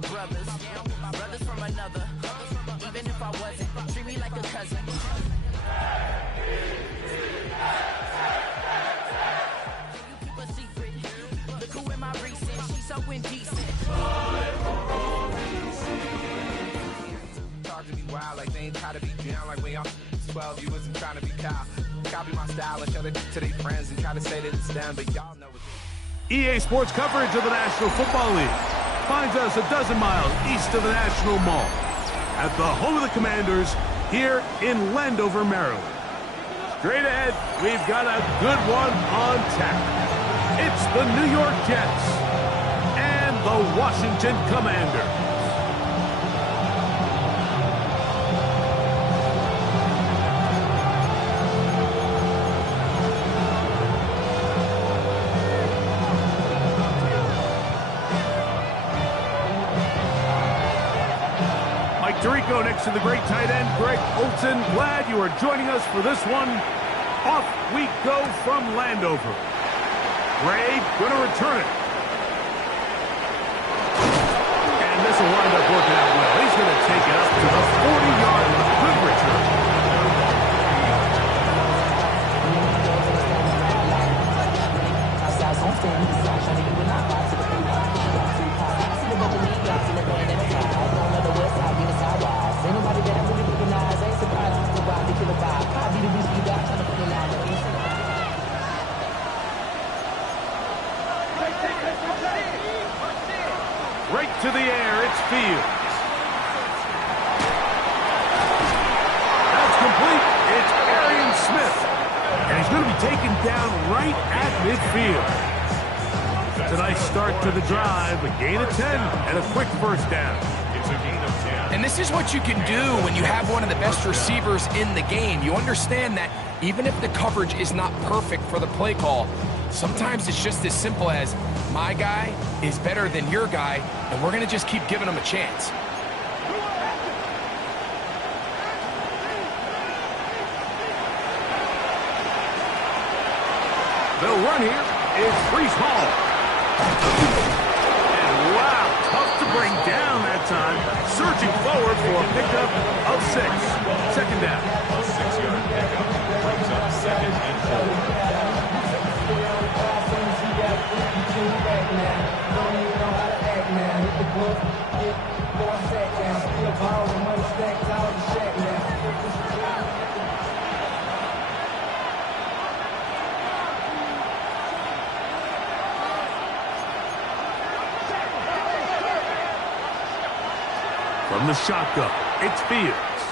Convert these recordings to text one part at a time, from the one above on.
my brothers from another. Even if I wasn't, treat me like a cousin. Talk to me wild like they ain't try to be down like when y'all 12, you wasn't trying to be Kyle. Copy my style and show it to their friends and try to say that it's them, but y'all know what EA Sports coverage of the National Football League finds us a dozen miles east of the National Mall at the home of the Commanders here in Landover, Maryland. Straight ahead, we've got a good one on tap. It's the New York Jets and the Washington Commanders. Tirico next to the great tight end, Greg Olsen. Glad you are joining us for this one. Off we go from Landover. Greg going to return it. And this will wind up working out well. He's going to take it up to the 40-yard line. Good return. Right to the air, it's Fields. That's complete. It's Arian Smith. And he's going to be taken down right at midfield. It's a nice start to the drive, a gain of 10, and a quick first down. It's a gain of 10. And this is what you can do when you have one of the best receivers in the game. You understand that even if the coverage is not perfect for the play call, sometimes it's just as simple as my guy is better than your guy, and we're going to just keep giving him a chance. The run here is Breece Hall. And wow, tough to bring down that time. Surging forward for a pickup of 6. Second down. A 6-yard pickup brings up 2nd and 4. From the shotgun, it's Fields.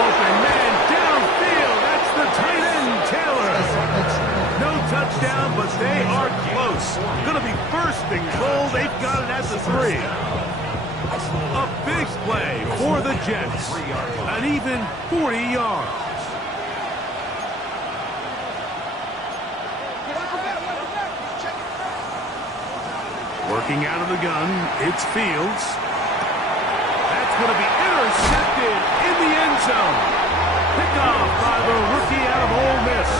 Open man downfield. That's the tight end, Taylor. No touchdown, but they are close. Going to be first and goal. They've got it at the 3. A big play for the Jets. An even 40 yards. Working out of the gun, it's Fields. That's going to be intercepted in the end zone. Picked off by the rookie out of Ole Miss.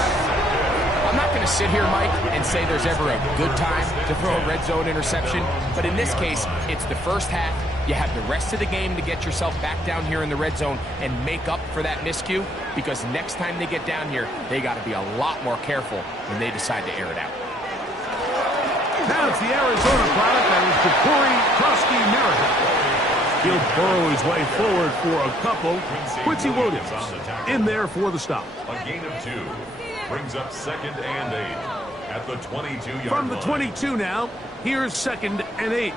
I'm not going to sit here, Mike, and say there's ever a good time to throw a red zone interception, but in this case, it's the first half. You have the rest of the game to get yourself back down here in the red zone and make up for that miscue, because next time they get down here, they got to be a lot more careful when they decide to air it out. Now it's the Arizona product, that is Ja'Cory Krosky-Merritt. He'll burrow his way forward for a couple. Quincy Williams in there for the stop. A gain of 2 brings up 2nd and 8 at the 22-yard line. From the 22 now, here's 2nd and 8.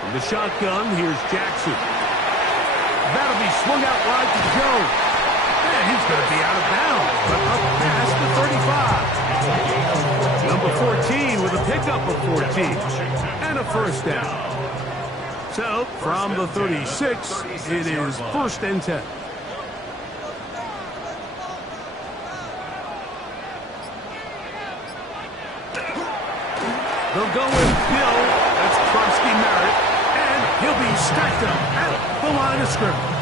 From the shotgun, here's Jackson. That'll be swung out wide to Jones. And he's going to be out of bounds, but up past the 35. Number 14 with a pickup of 14 and a first down. So, from the 36, it is 1st and 10. They'll go with Bill. That's Krosky-Merritt. And he'll be stacked up at the line of scrimmage.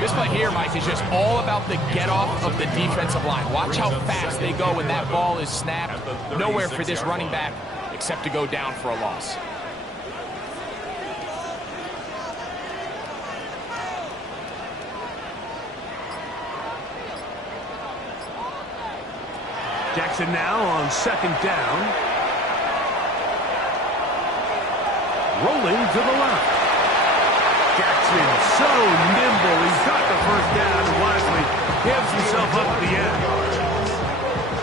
This play here, Mike, is just all about the get-off of the defensive line. Watch how fast they go when that ball is snapped. Nowhere for this running back except to go down for a loss. Jackson now on second down. Rolling to the left. Jackson so nimble. He's got the first down and wisely gives himself up at the end.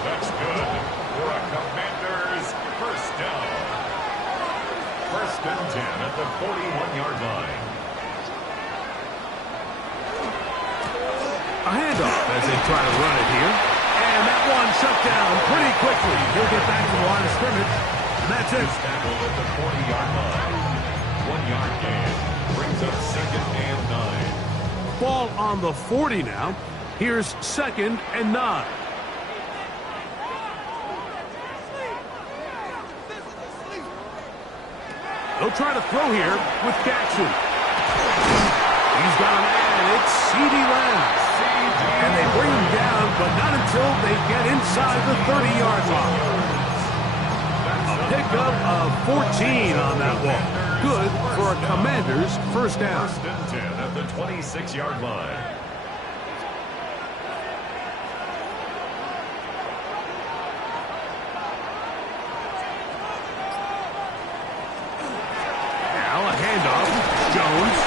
That's good for a Commanders first down. First and 10 at the 41-yard line. A handoff as they try to run it here. And that one shut down pretty quickly. He'll get back to the line of scrimmage. And that's it. Tackled at the 40-yard line. 1-yard gain. Brings up second and 9. Ball on the 40 now. Here's second and 9. They'll try to throw here with Jackson. He's got a man. It's C.D. Lamb. And they bring him down, but not until they get inside the 30-yard line. A pickup of 14 on that one. Good for a Commanders first down. First and 10 at the 26-yard line. Now a handoff. Jones.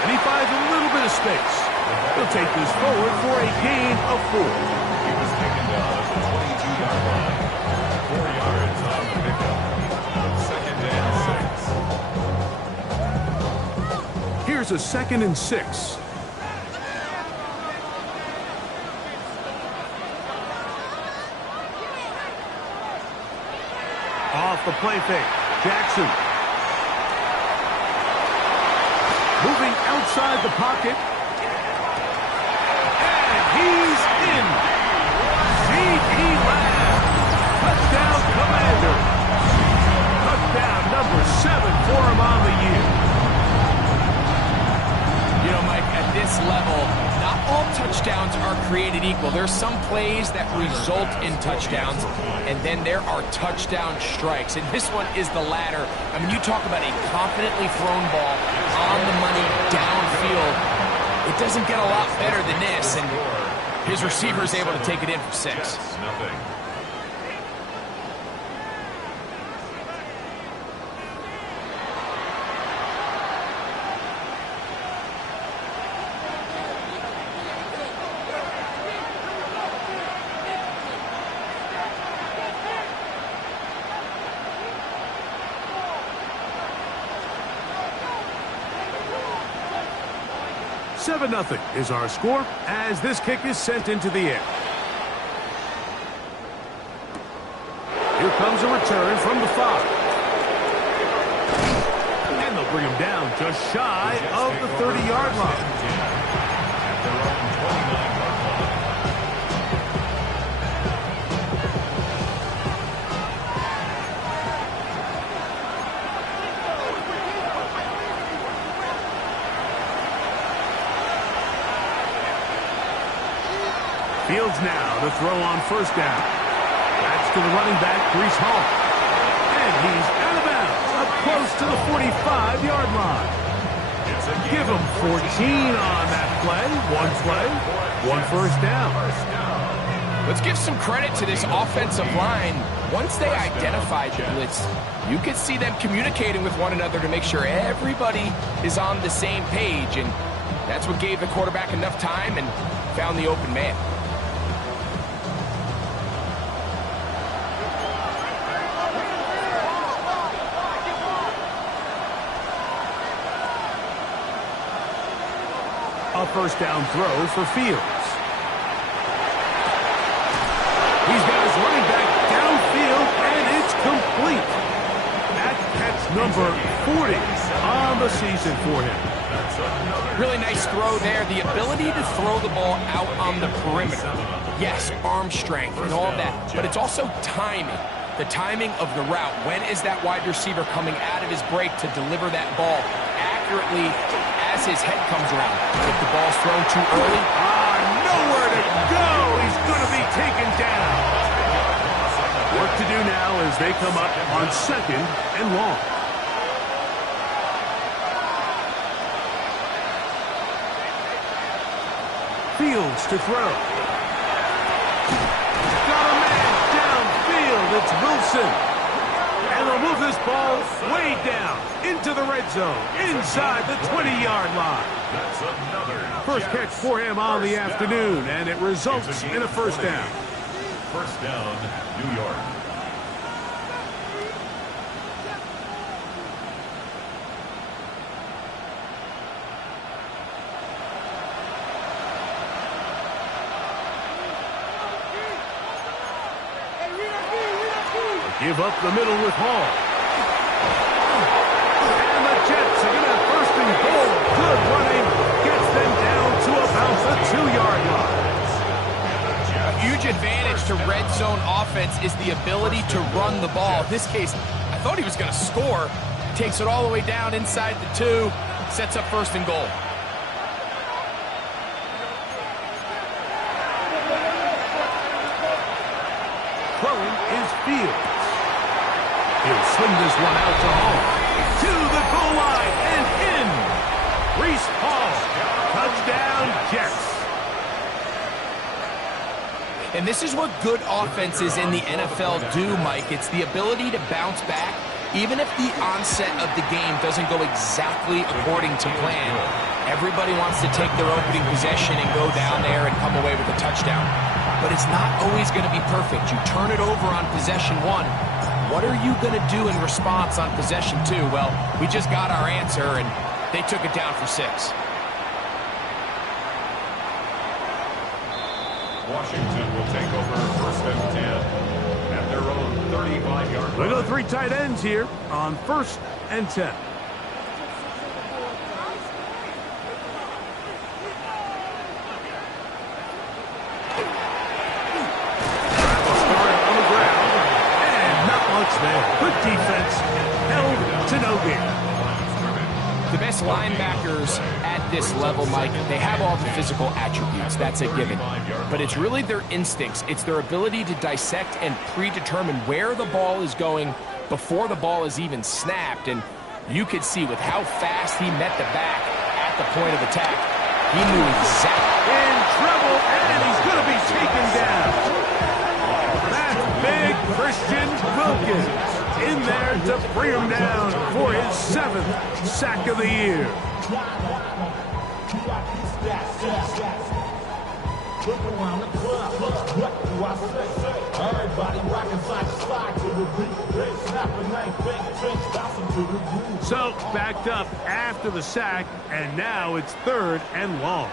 And he finds a little bit of space. He'll take this forward for a gain of 4. He was taken down at the 22-yard line. 4 yards on the pickup. Second and 6. Here's a second and 6. Off the play fake. Jackson. Moving outside the pocket. He's in. C.D. Lamb. Touchdown, Commanders. Touchdown number 7 for him on the year. You know, Mike, at this level, not all touchdowns are created equal. There's some plays that result in touchdowns, and then there are touchdown strikes. And this one is the latter. I mean, you talk about a confidently thrown ball on the money downfield. It doesn't get a lot better than this, and his receiver is able to take it in for 6. Nothing. Seven 7-0 is our score as this kick is sent into the air. Here comes a return from the 5. And they'll bring him down just shy of the 30-yard line. At their own 29-yard line. Fields now to throw on first down. That's to the running back, Breece Hall. And he's out of bounds, up close to the 45-yard line. Give him 14 on that play. One first down. Let's give some credit to this offensive line. Once they identified the blitz, you could see them communicating with one another to make sure everybody is on the same page. And that's what gave the quarterback enough time and found the open man. A first down throw for Fields. He's got his running back downfield, and it's complete. That catch number 40 on the season for him. Really nice throw there. The ability to throw the ball out on the perimeter. Yes, arm strength and all that, but it's also timing. The timing of the route. When is that wide receiver coming out of his break to deliver that ball accurately as as his head comes around. If the ball's thrown too early, nowhere to go. He's going to be taken down. Work to do now as they come up on 2nd and long. Fields to throw. Got a man downfield. It's Wilson. And they'll move this ball way down into the red zone, inside the 20-yard line. That's another First catch for him on the afternoon, and it results in a first down. First down, New York. Give up the middle with Hall. And the Jets are going to have first and goal. Good running. Gets them down to about the 2-yard line. a huge advantage to red zone offense is the ability to run the ball. In this case, I thought he was going to score. Takes it all the way down inside the 2. Sets up first and goal. Throwing is Fields. He'll swing this one out to Hall. To the goal line and in. Reese Hall. Touchdown, Jets. And this is what good offenses in the NFL do, Mike. It's the ability to bounce back, even if the onset of the game doesn't go exactly according to plan. Everybody wants to take their opening possession and go down there and come away with a touchdown. But it's not always going to be perfect. You turn it over on possession 1. What are you going to do in response on possession 2? Well, we just got our answer, and they took it down for 6. Washington will take over first and 10 at their own 35-yard line. We go 3 tight ends here on first and 10. Good defense, held to no gain. The best linebackers at this level, Mike, they have all the physical attributes. That's a given. But it's really their instincts. It's their ability to dissect and predetermine where the ball is going before the ball is even snapped. And you could see with how fast he met the back at the point of attack, he knew exactly. In trouble, and he's going to be taken down. That's big Christian Wilkins in there to bring him down for his 7th sack of the year. So backed up after the sack, and now it's 3rd and long.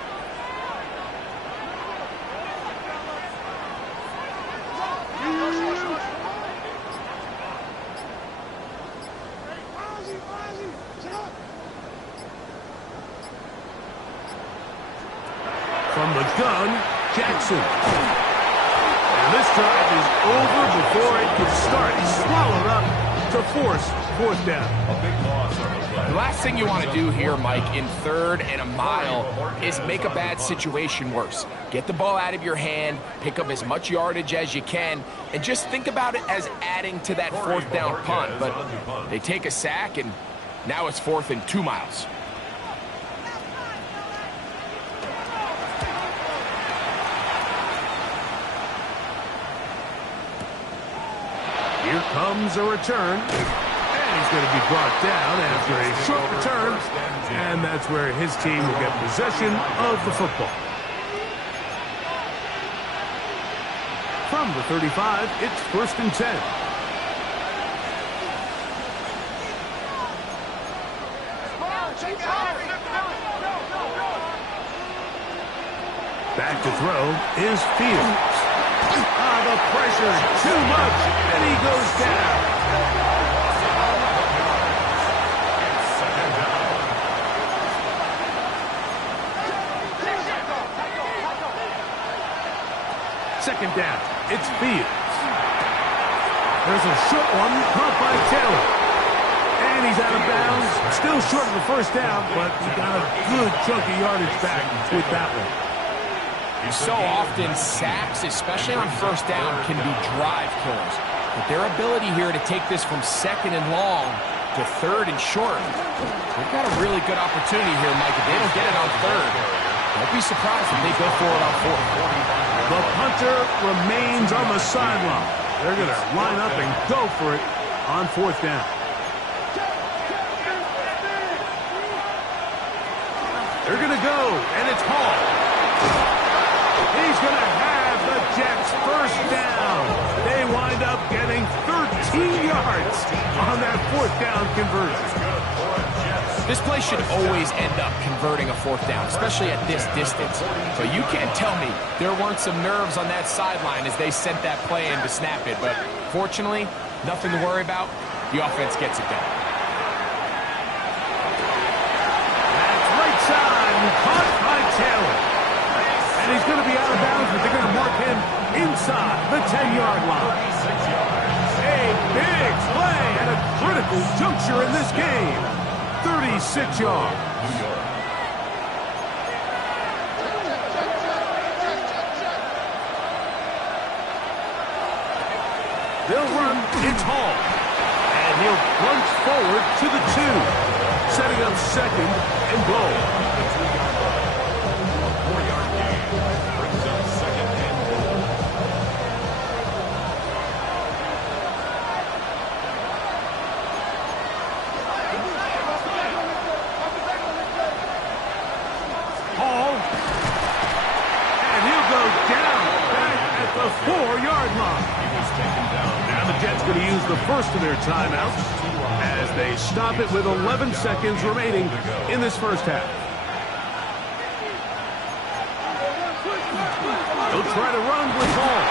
From the gun, Jackson. And this drive is over before it can start. Swallowed up to force 4th down. A big loss on the play. The last thing you want to do here, Mike, in 3rd and a mile is make a bad situation worse. Get the ball out of your hand, pick up as much yardage as you can, and just think about it as adding to that 4th down punt. But they take a sack, and now it's 4th and 2 miles. Here comes a return. And he's going to be brought down after a short return. And that's where his team will get possession of the football. From the 35, it's 1st and 10. Back to throw is Fields. The pressure, too much, and he goes down. Second down, it's Fields. There's a short one caught by Taylor. And he's out of bounds. Still short of the first down, but he got a good chunk of yardage back with that one. So often, sacks, especially on first down, can be drive killers. But their ability here to take this from second and long to third and short, they've got a really good opportunity here, Mike. If they don't get it on third, don't be surprised if they go for it on fourth. The punter remains on the sideline. They're going to line up and go for it on fourth down. They're going to go, and it's Hall. He's going to have the Jets first down. They wind up getting 13 yards on that fourth down conversion. This play should always end up converting a fourth down, especially at this distance. But you can't tell me there weren't some nerves on that sideline as they sent that play in to snap it. But fortunately, nothing to worry about. The offense gets it done. That's right side, caught by Taylor. And he's going to be out of bounds, but they're going to mark him inside the 10-yard line. A big play at a critical juncture in this game. 36 yards. They'll run. It's Hall. And he'll plunge forward to the 2. Setting up second and goal. The 4-yard line. Now the Jets going to use the first of their timeouts as they stop it with 11 seconds remaining in this first half. They'll try to run with Hall.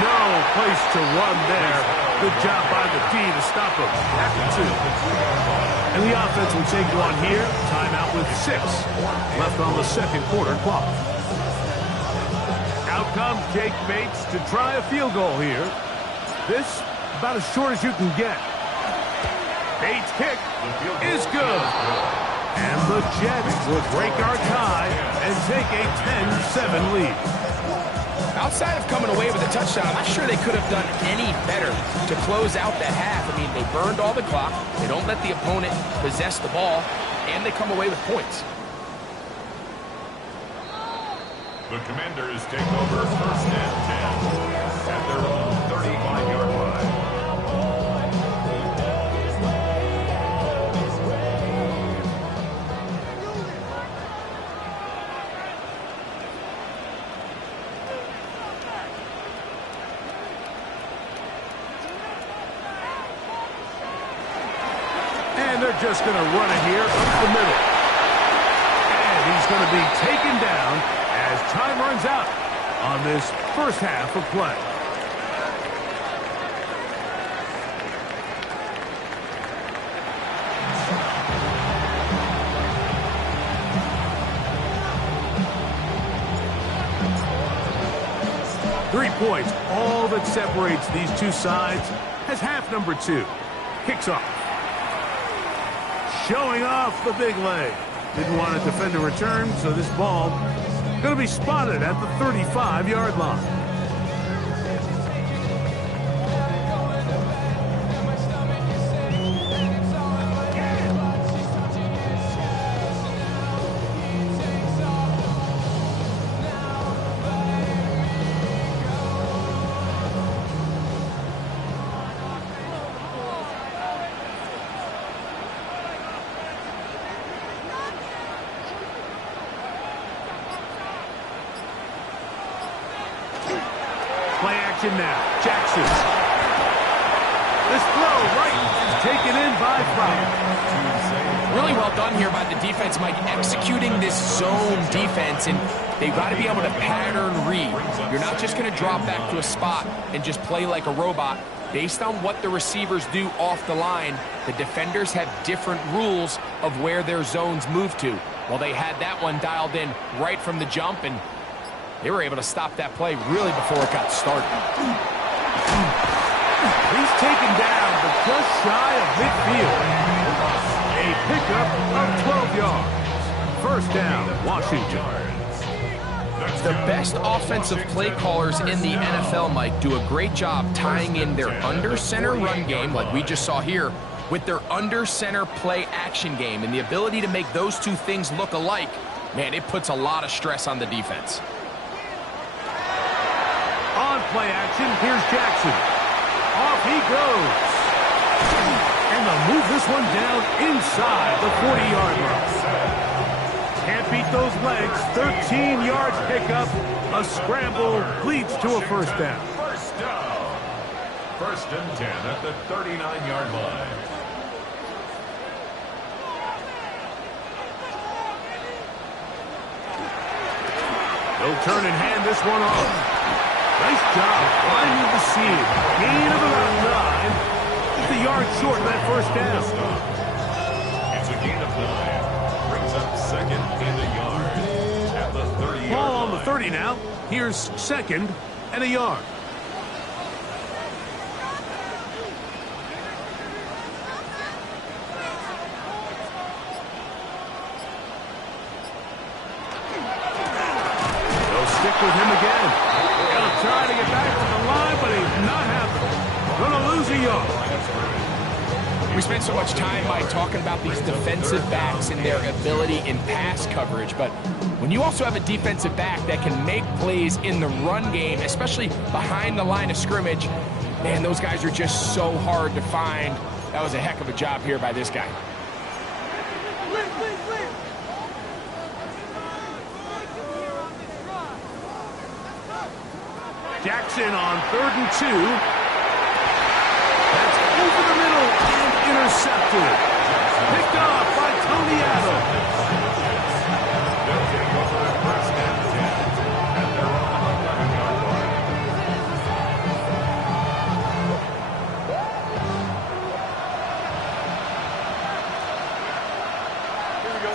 No place to run there. Good job by the D to stop him at the 2. And the offense will take one here. Timeout with 6 left on the second quarter clock. Out comes Jake Bates to try a field goal here. This about as short as you can get. Bates' kick is good. And the Jets will break our tie and take a 10-7 lead. Outside of coming away with a touchdown, I'm not sure they could have done any better to close out that half. I mean, they burned all the clock. They don't let the opponent possess the ball, and they come away with points. The Commanders take over first and 10 at their own 35-yard line. And they're just going to run it here up the middle. And he's going to be taken down as time runs out on this first half of play. Three points, all that separates these two sides as half number 2 kicks off. Showing off the big leg. Didn't want to defend a return, so this ball going to be spotted at the 35-yard line. Play action now. Jackson. This throw right is taken in by Fowler. Really well done here by the defense, Mike, executing this zone defense, and they've got to be able to pattern read. You're not just going to drop back to a spot and just play like a robot. Based on what the receivers do off the line, the defenders have different rules of where their zones move to. Well, they had that one dialed in right from the jump, and they were able to stop that play really before it got started. He's taken down, but just shy of midfield. A pickup of 12 yards. First down, Washington. The best offensive play callers in the NFL, Mike, do a great job tying in their under-center run game, like we just saw here, with their under-center play action game. And the ability to make those two things look alike, man, it puts a lot of stress on the defense. On play action, here's Jackson. Off he goes. And they'll move this one down inside the 40-yard line. Can't beat those legs. 13 yards pickup. A scramble leads to a first down. First down. First and 10 at the 39-yard line. They'll turn and hand this one off. Nice job finding the seam. Gain of about 9. Just a yard short of that first down. It's a gain of 9. Brings up second and a yard at the 30-yard Ball on the line. 30 now. Here's second and a yard. They'll stick with him again. He'll try to get back on the line, but he's not happening. Gonna lose a yard. We spent so much time, Mike, talking about these defensive backs and their ability in pass coverage, but when you also have a defensive back that can make plays in the run game, especially behind the line of scrimmage, man, those guys are just so hard to find. That was a heck of a job here by this guy. Jackson on 3rd and 2. That's over the middle and intercepted. Picked off by Tony Adams. They'll take over at first and 10 at their own 11-yard line. Here we go.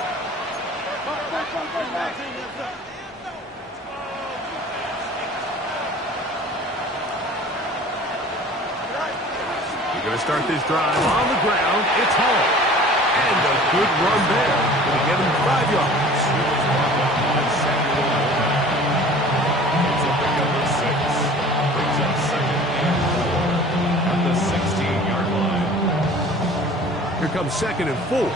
Going to start this drive on the ground. It's Hall. And a good run there. Going to get him 5 yards. It's a pickup of 6. Brings up second and 4 at the 16-yard line. Here comes second and 4.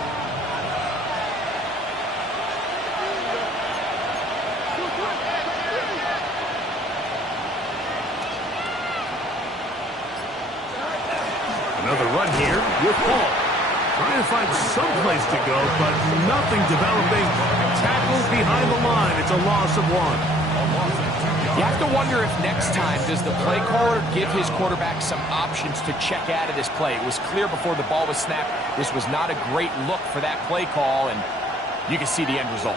Another run here with Paul. Trying to find some place to go, but nothing developing. Tackled behind the line. It's a loss of 1. You have to wonder if next time does the play caller give his quarterback some options to check out of this play. It was clear before the ball was snapped. This was not a great look for that play call, and you can see the end result.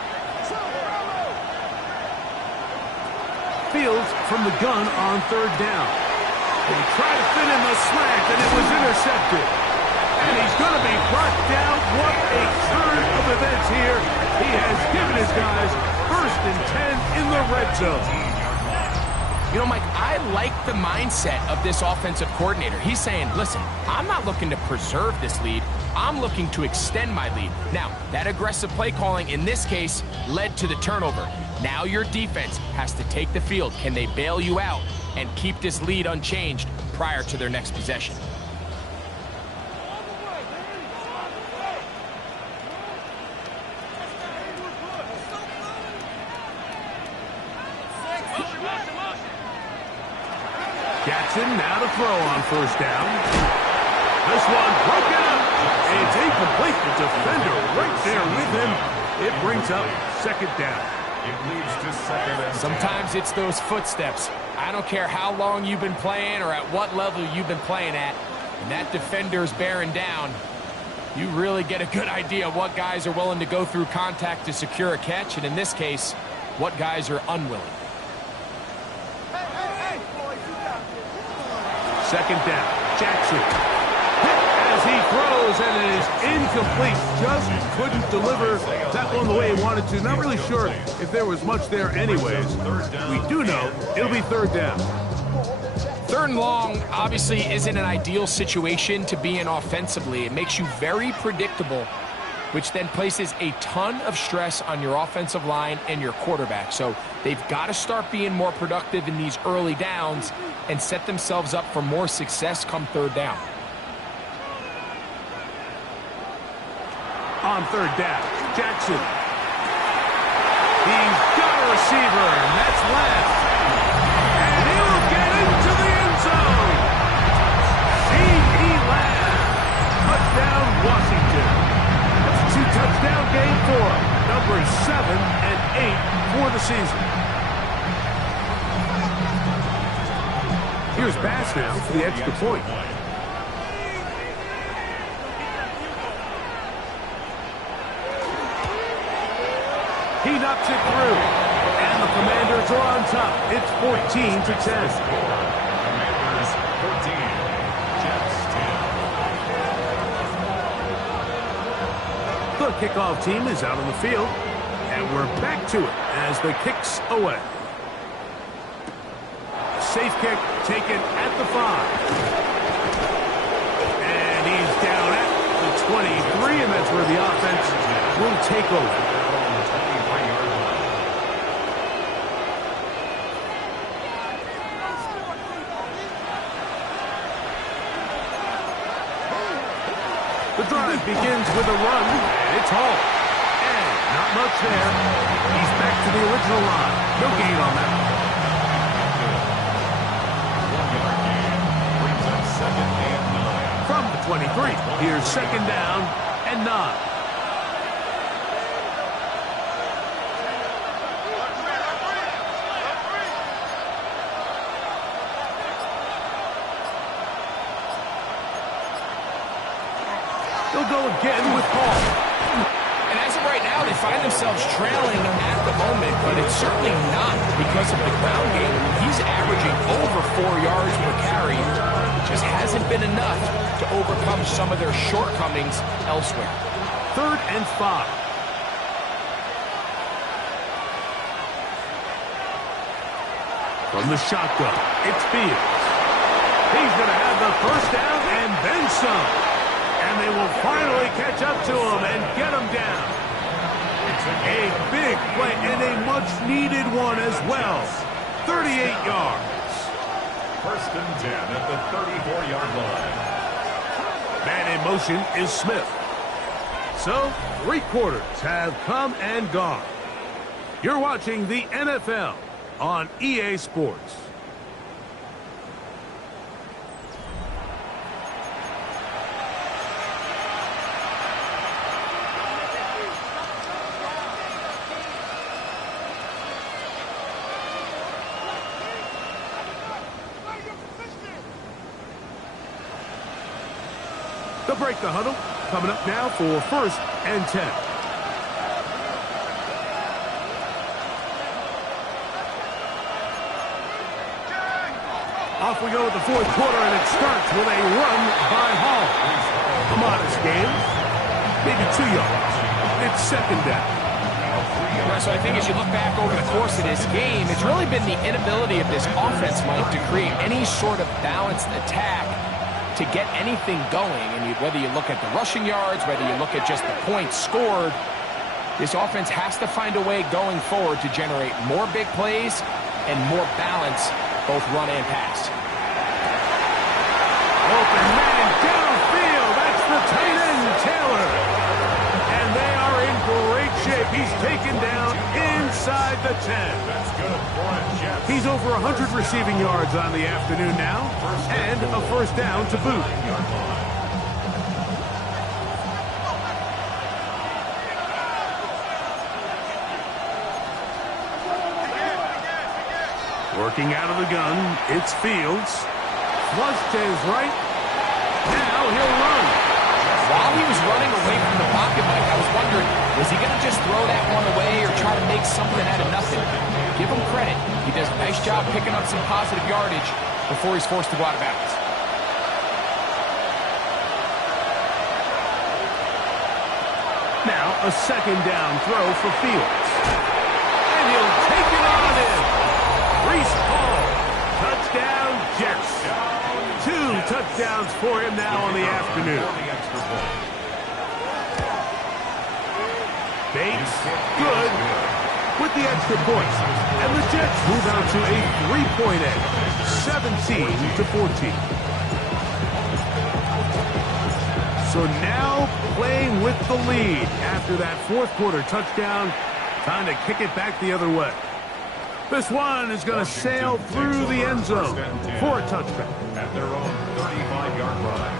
Fields from the gun on 3rd down. He tried to fit in the slant, and it was intercepted. And he's going to be brought down. What a turn of events here. He has given his guys 1st and 10 in the red zone. You know, Mike, I like the mindset of this offensive coordinator. He's saying, listen, I'm not looking to preserve this lead. I'm looking to extend my lead. Now, that aggressive play calling in this case led to the turnover. Now your defense has to take the field. Can they bail you out and keep this lead unchanged prior to their next possession? Jackson now to throw on 1st down. This one broken up. It's incomplete. The defender right there with him. It brings up 2nd down. It leads to second and 10. Sometimes it's those footsteps. I don't care how long you've been playing or at what level you've been playing at. And that defender's bearing down. You really get a good idea of what guys are willing to go through contact to secure a catch. And in this case, what guys are unwilling. 2nd down. Jackson. Hit as he throws, and it is incomplete. Just couldn't deliver that one the way he wanted to. Not really sure if there was much there anyways. We do know it'll be 3rd down. 3rd Third and long obviously isn't an ideal situation to be in offensively. It makes you very predictable, which then places a ton of stress on your offensive line and your quarterback. So they've got to start being more productive in these early downs and set themselves up for more success come third down. On third down, Jackson. He's got a receiver, and that's left. And he'll get into the end zone. C.D. Lamb. Touchdown, Washington. That's a 2-touchdown game for him. Numbers 7 and 8 for the season. Here's Bass now for the extra point. He knocks it through. And the Commanders are on top. It's 14-10. Commanders 14, Jets 10. The kickoff team is out on the field. And we're back to it as the kick's away. Safe kick taken at the 5. And he's down at the 23, and that's where the offense will take over. The drive begins with a run, and it's Hall. And not much there. He's back to the original line. No gain on that. From the 23, here's second down and 9. They'll go again with Hall. And as of right now, they find themselves trailing at the moment, but it's certainly not because of the ground game. He's averaging over 4 yards per carry. It just hasn't been enough to overcome some of their shortcomings elsewhere. 3rd and 5. From the shotgun, it's Fields. He's going to have the first down and then some. And they will finally catch up to him and get him down. A big play and a much-needed one as well. 38 yards. 1st and 10 at the 34-yard line. Man in motion is Smith. So, 3 quarters have come and gone. You're watching the NFL on EA Sports. They'll break the huddle. Coming up now for 1st and 10. Off we go with the 4th quarter, and it starts with a run by Hall. A modest game, maybe 2 yards. It's second down. So I think as you look back over the course of this game, it's really been the inability of this offense, Mike, to create any sort of balanced attack to get anything going. And whether you look at the rushing yards, whether you look at just the points scored, this offense has to find a way going forward to generate more big plays and more balance, both run and pass. Open man downfield. That's the tight end, Taylor. And they are in great shape. He's taken down inside the 10. That's good for a Jets. He's over 100 receiving yards on the afternoon now, and a first down to boot. Working out of the gun, it's Fields. Flush to his right. Now he'll run. While he was running away from the pocket, Mike, I was wondering, was he going to just throw that one away or try to make something out of nothing? Give him credit. He does a nice job picking up some positive yardage before he's forced to go out of bounds. Now a second down throw for Fields. And he'll take it on in. Reese Hall. Touchdown, Jets. touchdowns for him now on the afternoon. Bates, good, with the extra point. And the Jets move out to a 3-point edge, 17-14. So now playing with the lead after that fourth quarter touchdown. Time to kick it back the other way. This one is going to sail through the end zone for a touchback. At their own 35-yard line.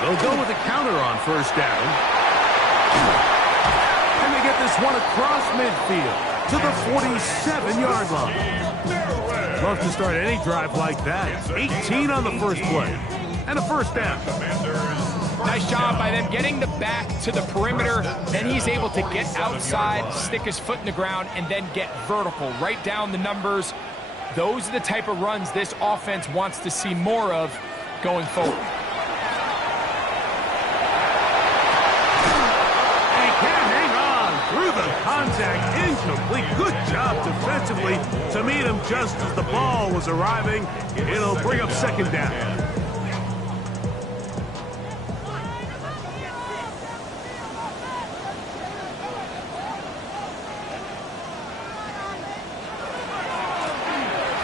They'll go with a counter on first down. And they get this one across midfield to the 47-yard line. Love to start any drive like that. 18 on the first play. And a first down. Nice job by them getting the back to the perimeter. Then he's able to get outside, stick his foot in the ground, and then get vertical. Right down the numbers. Those are the type of runs this offense wants to see more of going forward. Through the contact, incomplete. Good job defensively to meet him just as the ball was arriving. It'll bring up second down.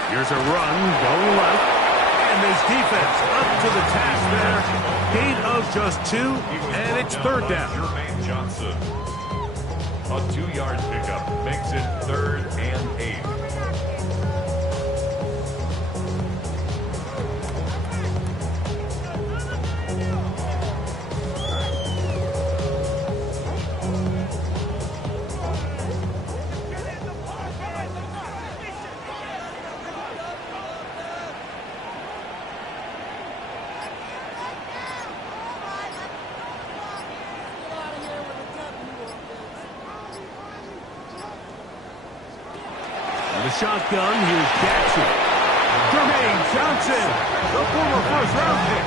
Here's a run going left. And this defense up to the task there. Gain of just 2, and it's third down. Johnson. A 2-yard pickup makes it 3rd and 8. The shotgun, here's Jackson. Jermaine Johnson, the former first-round pick,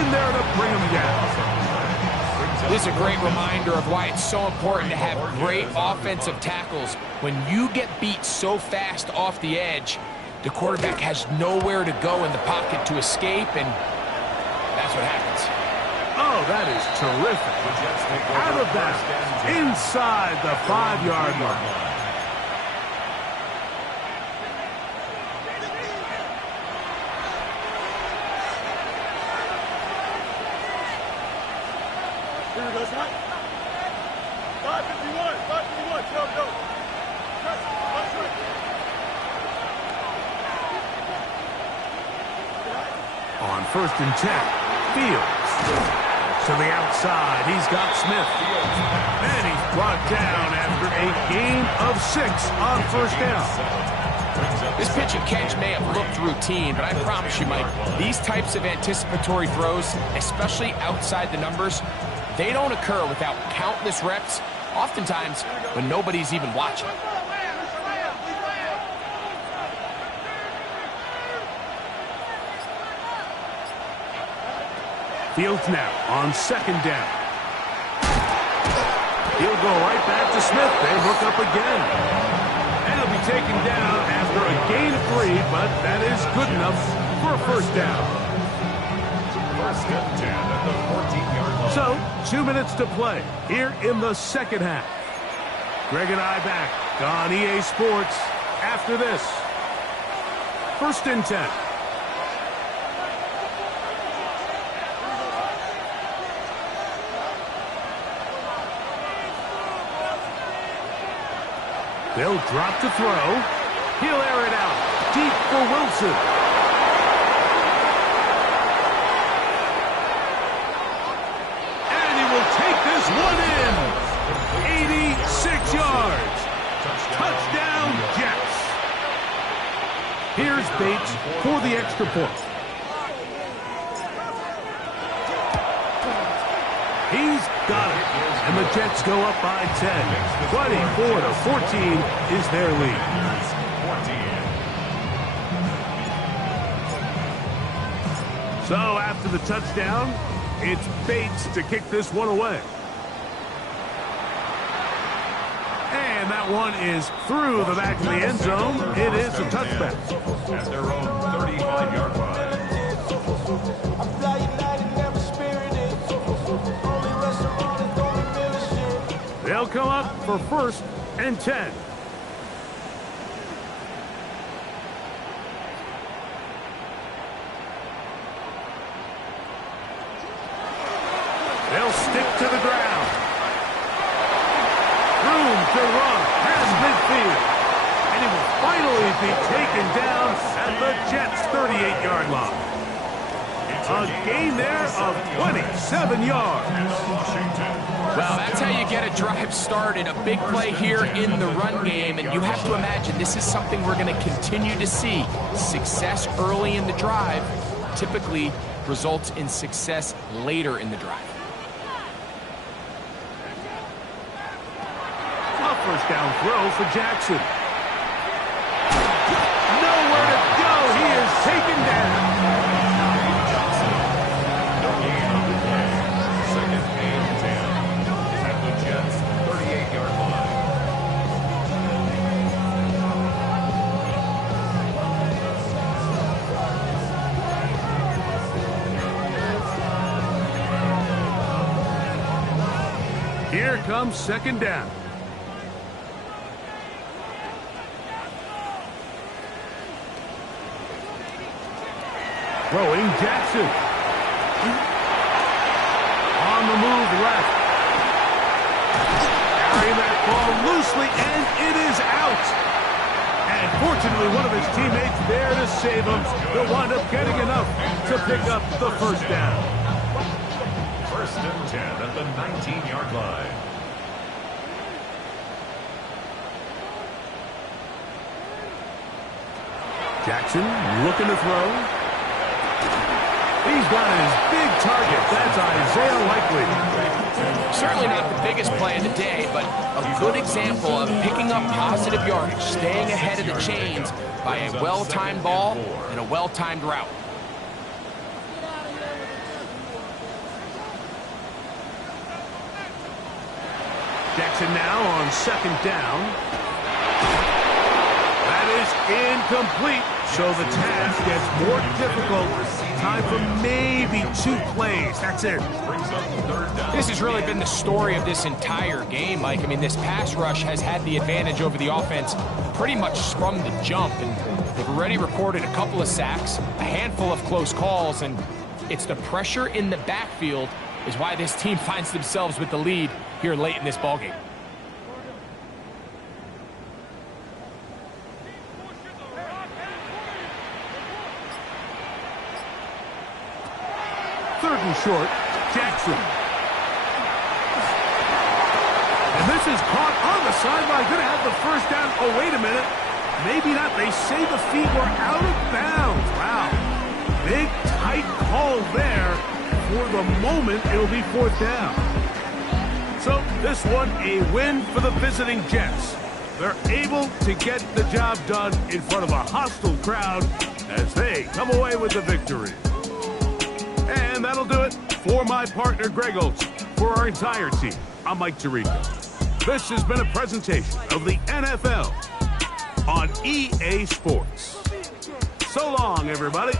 in there to bring him down. This is a great reminder of why it's so important to have great offensive tackles. When you get beat so fast off the edge, the quarterback has nowhere to go in the pocket to escape, and that's what happens. Oh, that is terrific. Out of bounds, inside the 5-yard line. On 1st and 10, Fields to the outside. He's got Smith. And he's brought down after a gain of 6 on first down. This pitch and catch may have looked routine, but I promise you, Mike, these types of anticipatory throws, especially outside the numbers, they don't occur without countless reps, oftentimes when nobody's even watching. Fields now on 2nd down. He'll go right back to Smith. They hook up again. And he'll be taken down after a gain of 3, but that is good enough for a first down. 1st and 10 at the 14-yard line. So, 2 minutes to play here in the second half. Greg and I back on EA Sports after this. 1st and 10. They'll drop to throw. He'll air it out deep for Wilson. And he will take this one in. 86 yards. Touchdown, Jets. Here's Bates for the extra point. He's got it. And the Jets go up by 10. 24-14 is their lead. So after the touchdown, it's Bates to kick this one away. And that one is through the back of the end zone. It is a touchback. At their own 35-yard line. They'll come up for 1st and 10. They'll stick to the ground. Room to run past midfield. And he will finally be taken down at the Jets' 38-yard line. A gain there of 27 yards. Well, that's how you get a drive started. A big play here in the run game, and you have to imagine this is something we're going to continue to see. Success early in the drive typically results in success later in the drive. A first down throw for Jackson. Nowhere to go. He is taken down. Here comes 2nd down. Throwing Jackson. On the move left. Carrying that ball loosely, and it is out. And fortunately, one of his teammates there to save him. They'll wind up getting enough to pick up the 1st down. 1st and 10 at the 19-yard line. Jackson looking to throw. He's got his big target. That's Isaiah Likely. Certainly not the biggest play of the day, but a good example of picking up positive yardage, staying ahead of the chains by a well-timed ball and a well-timed route. Jackson now on 2nd down. That is incomplete, so the task gets more difficult. Time for maybe 2 plays. That's it. This has really been the story of this entire game, Mike. I mean, this pass rush has had the advantage over the offense pretty much from the jump, and they've already recorded a couple of sacks, a handful of close calls, and it's the pressure in the backfield is why this team finds themselves with the lead here late in this ballgame. Third and short, Jackson. And this is caught on the sideline. Going to have the 1st down. Oh, wait a minute. Maybe not. They say the feet were out of bounds. Wow. Big, tight call there. For the moment, it'll be 4th down. So this one, a win for the visiting Jets. They're able to get the job done in front of a hostile crowd as they come away with the victory. And that'll do it for my partner, Greg Olson. For our entire team, I'm Mike Tirico. This has been a presentation of the NFL on EA Sports. So long, everybody.